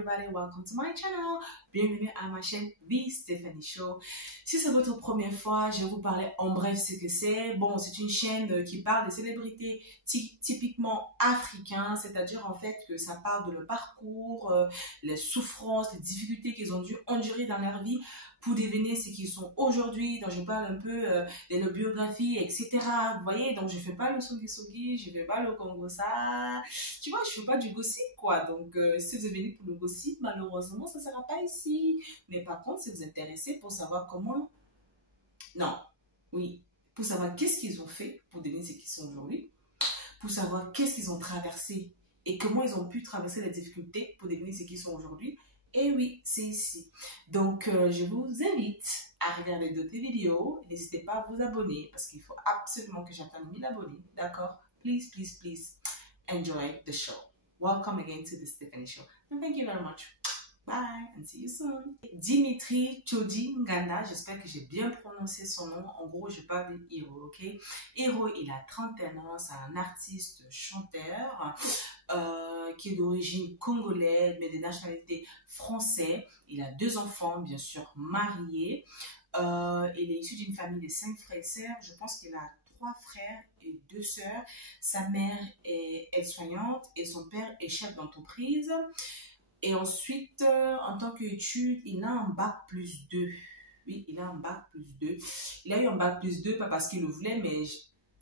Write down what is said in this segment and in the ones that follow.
everybody, welcome to my channel. Bienvenue à ma chaîne The Stephanie Show. Si c'est votre première fois, je vais vous parler en bref ce que c'est. Bon, c'est une chaîne qui parle de célébrités typiquement africains, c'est-à-dire en fait que ça parle de leur parcours, les souffrances, les difficultés qu'ils ont dû endurer dans leur vie pour devenir ce qu'ils sont aujourd'hui. Donc je parle un peu de leur biographie, etc. Vous voyez, donc je fais pas le sogi, je fais pas le congosa. Tu vois, je fais pas du gossip, quoi. Donc si vous êtes venu pour le gossip, malheureusement, ça sera pas ici. Mais par contre, si vous êtes intéressé pour savoir comment... Non, oui. Pour savoir qu'est-ce qu'ils ont fait pour devenir ce qu'ils sont aujourd'hui. Pour savoir qu'est-ce qu'ils ont traversé et comment ils ont pu traverser les difficultés pour devenir ce qu'ils sont aujourd'hui. Et oui, c'est ici. Donc, je vous invite à regarder d'autres vidéos. N'hésitez pas à vous abonner parce qu'il faut absolument que j'atteigne 1000 abonnés. D'accord? Please, please, please enjoy the show. Welcome again to the Stephanie Show. And thank you very much. Bye and see you soon. Dimitri Tchodi Ngana, j'espère que j'ai bien prononcé son nom. En gros, je parle de Hiro, ok? Hiro, il a 31 ans, c'est un artiste chanteur qui est d'origine congolaise, mais de nationalité française. Il a 2 enfants, bien sûr, mariés. Il est issu d'une famille de 5 frères et sœurs. Je pense qu'il a 3 frères et 2 sœurs. Sa mère est aide-soignante et son père est chef d'entreprise. Et ensuite, en tant qu'étude, il a un bac plus 2. Oui, il a un bac plus 2. Il a eu un bac plus 2, pas parce qu'il le voulait, mais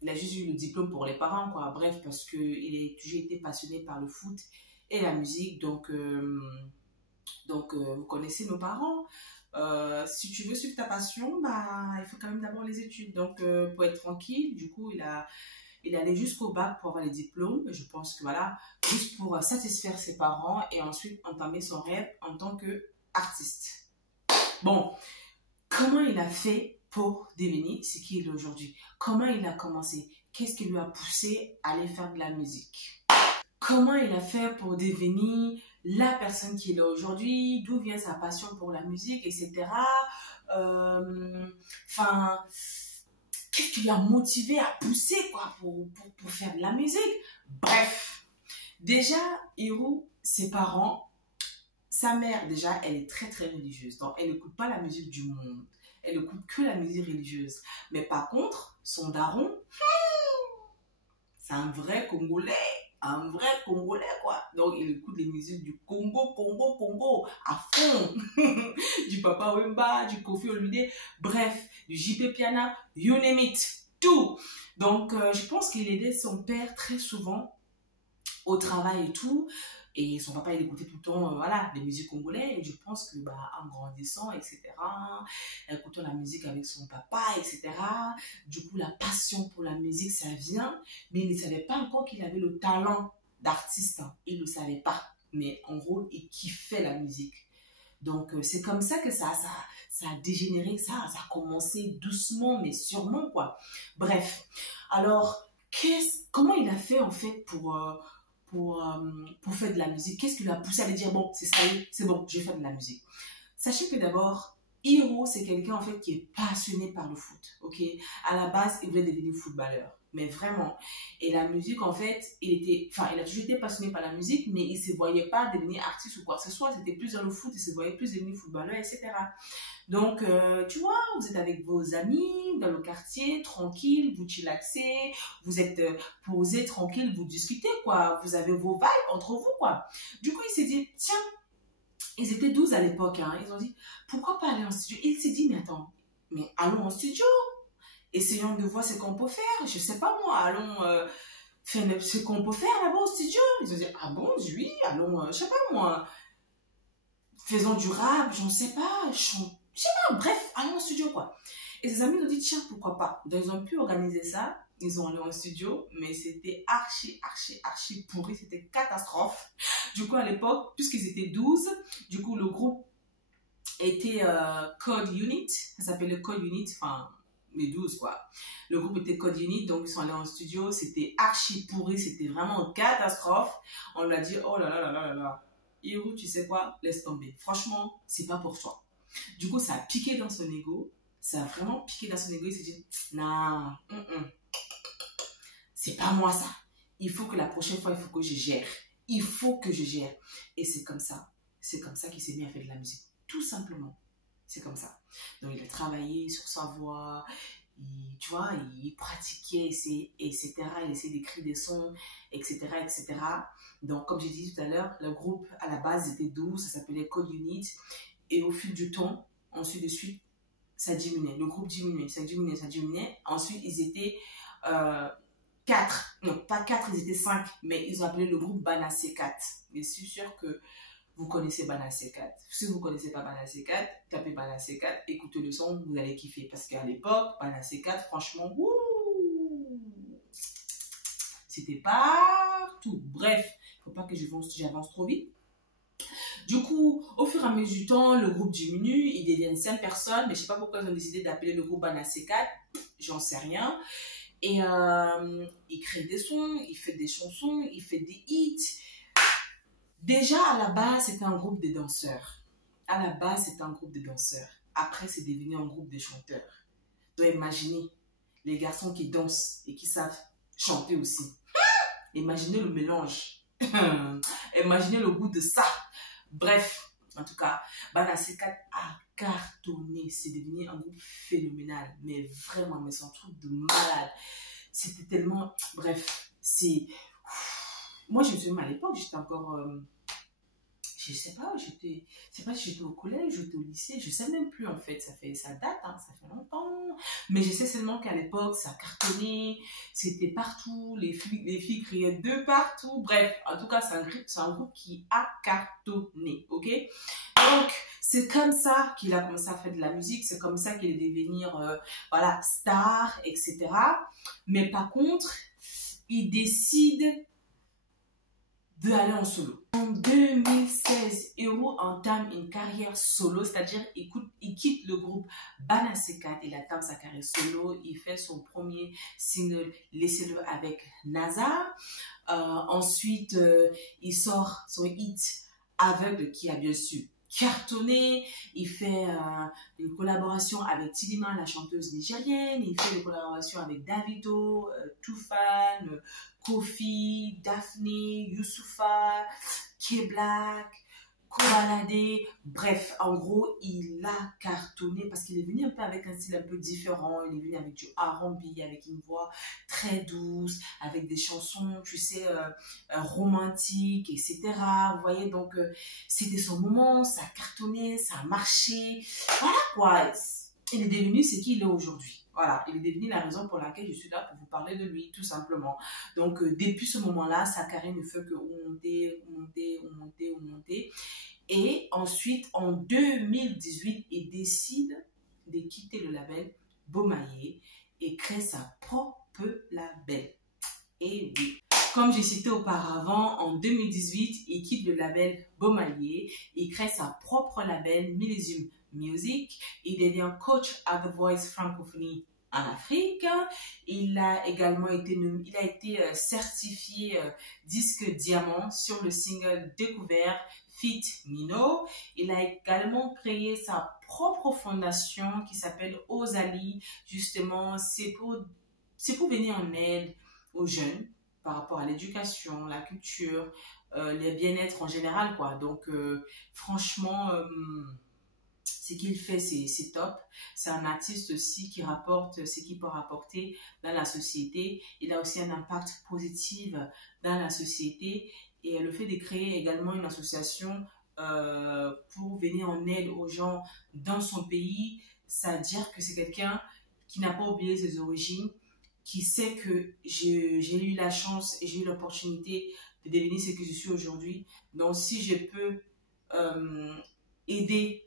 il a juste eu le diplôme pour les parents, quoi. Bref, parce qu'il a toujours été passionné par le foot et la musique. Donc vous connaissez nos parents. Si tu veux suivre ta passion, bah, il faut quand même d'abord les études. Donc, pour être tranquille, du coup, il allait jusqu'au bac pour avoir les diplômes. Je pense que voilà, juste pour satisfaire ses parents et ensuite entamer son rêve en tant qu'artiste. Bon, comment il a fait pour devenir ce qu'il est aujourd'hui? Comment il a commencé? Qu'est-ce qui lui a poussé à aller faire de la musique? Comment il a fait pour devenir la personne qu'il est aujourd'hui? D'où vient sa passion pour la musique, etc. Enfin... Qu'est-ce qui l'a motivé à pousser quoi, pour faire de la musique? Bref, déjà, Hiro, ses parents, sa mère, déjà, elle est très très religieuse. Donc, elle n'écoute pas la musique du monde. Elle n'écoute que la musique religieuse. Mais par contre, son daron, c'est un vrai Congolais. Un vrai Congolais, quoi. Donc, il écoute les musiques du Congo, à fond. Du Papa Wemba, du Koffi Olomide, bref, du JP Piana, you name it, tout. Donc, je pense qu'il aidait son père très souvent au travail et tout. Et son papa, il écoutait tout le temps, voilà, des musiques congolaises. Et je pense que, bah, en grandissant, etc., écoutant la musique avec son papa, etc., du coup, la passion pour la musique, ça vient. Mais il ne savait pas encore qu'il avait le talent d'artiste. Hein. Il ne le savait pas. Mais en gros, il kiffait la musique. Donc, c'est comme ça que ça a dégénéré, ça a commencé doucement, mais sûrement, quoi. Bref. Alors, comment il a fait, en fait, pour faire de la musique? Qu'est-ce qui lui a poussé à lui dire, bon, c'est bon, je vais faire de la musique? Sachez que d'abord, Hiro, c'est quelqu'un, en fait, qui est passionné par le foot, ok? À la base, il voulait devenir footballeur, mais vraiment. Et la musique, en fait, il a toujours été passionné par la musique, mais il ne se voyait pas devenir artiste ou quoi que ce soit. C'était plus dans le foot, il se voyait plus devenir footballeur, etc. Donc, tu vois, vous êtes avec vos amis dans le quartier, tranquille, vous chillaxez, vous êtes posé, tranquille, vous discutez, quoi. Vous avez vos vibes entre vous, quoi. Du coup, il s'est dit, tiens, ils étaient 12 à l'époque, hein. Ils ont dit, pourquoi pas aller en studio? Il s'est dit, mais attends, mais allons en studio. Essayons de voir ce qu'on peut faire. Je sais pas moi, allons faire ce qu'on peut faire là-bas au studio. Ils ont dit, ah bon, oui, allons, je sais pas moi, faisons du rap, je ne sais pas, je sais pas, bref, allons au studio quoi. Et ses amis ont dit, tiens, pourquoi pas. Donc ils ont pu organiser ça, ils ont allé en studio, mais c'était archi pourri, c'était catastrophe. Du coup, à l'époque, puisqu'ils étaient 12, du coup, le groupe était Code Unit, ça s'appelait le Code Unit, enfin, les 12 quoi. Le groupe était Code Unit, donc ils sont allés en studio, c'était archi pourri, c'était vraiment une catastrophe. On lui a dit, oh là là là là là là, Hiro, tu sais quoi, laisse tomber. Franchement, c'est pas pour toi. Du coup, ça a piqué dans son ego, ça a vraiment piqué dans son ego, il s'est dit, non, c'est pas moi ça. Il faut que la prochaine fois, il faut que je gère. Il faut que je gère. Et c'est comme ça. c'est comme ça qu'il s'est mis à faire de la musique. Tout simplement. C'est comme ça. Donc, il a travaillé sur sa voix, tu vois, il pratiquait, etc. Il essayait d'écrire des sons, etc., etc. Donc, comme j'ai dit tout à l'heure, le groupe, à la base, était 12, ça s'appelait Code Unit. Et au fil du temps, ensuite de suite, ça diminuait. Le groupe diminuait, ça diminuait, ça diminuait. Ensuite, ils étaient 4. Non, pas 4, ils étaient 5. Mais ils ont appelé le groupe Banassé 4. Je suis sûre que vous connaissez Banassé 4. Si vous ne connaissez pas Banassé 4, tapez Banassé 4, écoutez le son, vous allez kiffer. Parce qu'à l'époque, Banassé 4, franchement, c'était partout. Bref, il ne faut pas que j'avance trop vite. Du coup, au fur et à mesure du temps, le groupe diminue, ils deviennent 5 personnes, mais je ne sais pas pourquoi ils ont décidé d'appeler le groupe Banassé 4, j'en sais rien. Et il crée des sons, il fait des chansons, il fait des hits. Déjà, à la base, c'était un groupe de danseurs. À la base, c'était un groupe de danseurs. Après, c'est devenu un groupe de chanteurs. Donc, imaginez les garçons qui dansent et qui savent chanter aussi. Imaginez le mélange. Imaginez le goût de ça. Bref, en tout cas, Banassé 4 a cartonné. C'est devenu un groupe phénoménal. Mais vraiment, mais c'est un truc de malade. C'était tellement... Bref, c'est... Moi, je me souviens à l'époque, j'étais encore... je sais pas si j'étais au collège, j'étais au lycée, je sais même plus en fait, ça date, hein, ça fait longtemps. Mais je sais seulement qu'à l'époque, ça cartonnait, c'était partout, les filles criaient de partout. Bref, en tout cas, c'est un groupe qui a cartonné, ok? Donc, c'est comme ça qu'il a commencé à faire de la musique, c'est comme ça qu'il est devenu, voilà, star, etc. Mais par contre, il décide d'aller en solo. En 2016, Hero entame une carrière solo, c'est-à-dire il quitte le groupe Banassé 4, il entame sa carrière solo, il fait son premier single Laissez-le avec NASA. Ensuite, il sort son hit Aveugle qui a bien sûr cartonné. Il fait une collaboration avec Tidima, la chanteuse nigérienne. Il fait une collaboration avec Davido, Toufan, Kofi, Daphne, Youssoufa, K-Black, Kobalade. Bref, en gros, il a cartonné parce qu'il est venu un peu avec un style un peu différent. Il est venu avec du R&B, avec une voix très douce, avec des chansons, tu sais, romantiques, etc. Vous voyez, donc, c'était son moment, ça a cartonné, ça a marché. Voilà quoi, il est devenu ce qu'il est aujourd'hui. Voilà, il est devenu la raison pour laquelle je suis là pour vous parler de lui, tout simplement. Donc, depuis ce moment-là, sa carrière ne fait que monter. Et ensuite, en 2018, il décide de quitter le label Bomaye et crée sa propre label. Et oui, comme j'ai cité auparavant, en 2018, il quitte le label Bomaye, il crée sa propre label Millésime Music. Il devient coach à The Voice Francophonie en Afrique. Il a également été, certifié disque diamant sur le single découvert Fit Mino. Il a également créé sa propre fondation qui s'appelle Ozali. Justement, c'est pour venir en aide aux jeunes par rapport à l'éducation, la culture, le bien-être en général, quoi. Donc, franchement, ce qu'il fait, c'est top. C'est un artiste aussi qui rapporte ce qu'il peut rapporter dans la société. Il a aussi un impact positif dans la société. Et le fait de créer également une association pour venir en aide aux gens dans son pays, ça veut dire que c'est quelqu'un qui n'a pas oublié ses origines, qui sait que j'ai eu la chance et j'ai eu l'opportunité de devenir ce que je suis aujourd'hui. Donc, si je peux aider,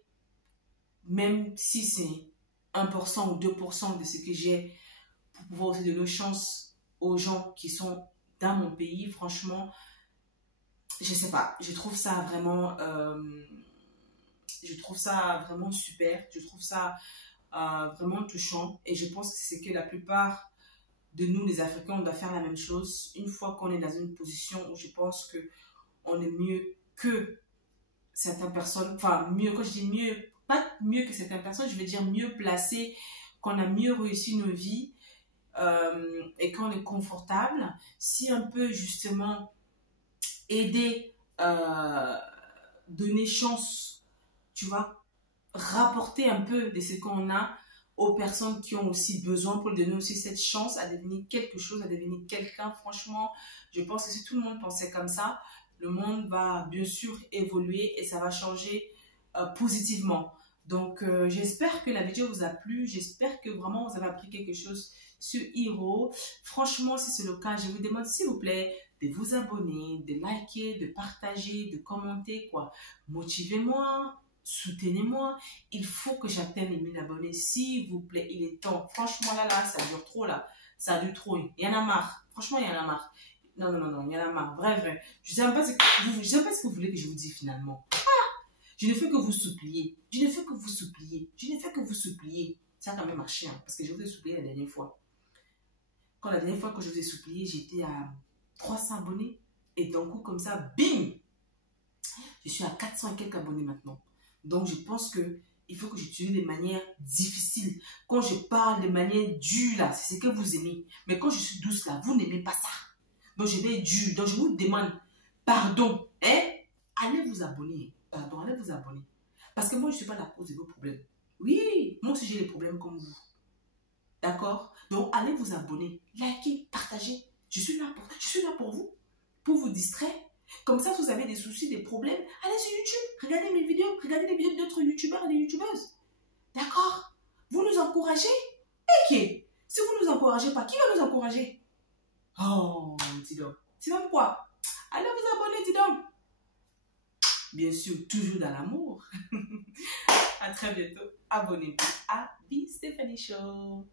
même si c'est 1% ou 2% de ce que j'ai, pour pouvoir aussi donner chance aux gens qui sont dans mon pays, franchement, je sais pas, je trouve ça vraiment super, je trouve ça vraiment touchant, et je pense que c'est que la plupart de nous, les Africains, on doit faire la même chose une fois qu'on est dans une position où je pense que on est mieux que certaines personnes, enfin mieux, quand je dis mieux, pas mieux que certaines personnes, je veux dire mieux placé, qu'on a mieux réussi nos vies et qu'on est confortable, si on peut justement aider donner chance, tu vois, rapporter un peu de ce qu'on a aux personnes qui ont aussi besoin pour donner aussi cette chance à devenir quelque chose, à devenir quelqu'un. Franchement, je pense que si tout le monde pensait comme ça, le monde va bien sûr évoluer et ça va changer positivement. Donc, j'espère que la vidéo vous a plu. J'espère que vraiment vous avez appris quelque chose sur Hiro. Franchement, si c'est le cas, je vous demande s'il vous plaît de vous abonner, de liker, de partager, de commenter, quoi. Motivez-moi. Soutenez-moi, il faut que j'atteigne les 1000 abonnés, s'il vous plaît, il est temps. Franchement, là, ça dure trop, là. Ça dure trop. Il y en a marre. Franchement, il y en a marre. Non, non, non, non, il y en a marre. Bref, je ne sais pas ce que vous voulez que je vous dise finalement. Je ne fais que vous supplier. Je ne fais que vous supplier. Je ne fais que vous supplier. Ça a quand même marché, hein, parce que je vous ai supplié la dernière fois. Quand la dernière fois que je vous ai supplié, j'étais à 300 abonnés. Et d'un coup, comme ça, bim! Je suis à 400 et quelques abonnés maintenant. Donc, je pense qu'il faut que j'utilise des manières difficiles. Quand je parle de manière dure, là, c'est ce que vous aimez. Mais quand je suis douce, là, vous n'aimez pas ça. Donc, je vais être dure. Donc, je vous demande pardon. Hein? Allez vous abonner. Pardon, allez vous abonner. Parce que moi, je ne suis pas la cause de vos problèmes. Oui, moi aussi, j'ai des problèmes comme vous. D'accord? Donc, allez vous abonner. Likez, partagez. Je suis là pour vous. Pour vous distraire. Comme ça, si vous avez des soucis, des problèmes, allez sur YouTube, regardez mes vidéos, regardez les vidéos d'autres youtubeurs et des youtubeuses. D'accord? Vous nous encouragez? Ok. Si vous ne nous encouragez pas, qui va nous encourager? Oh, dis donc. C'est donc quoi? Allez vous abonner, dis donc. Bien sûr, toujours dans l'amour. À très bientôt. Abonnez-vous à The Stephanie Show.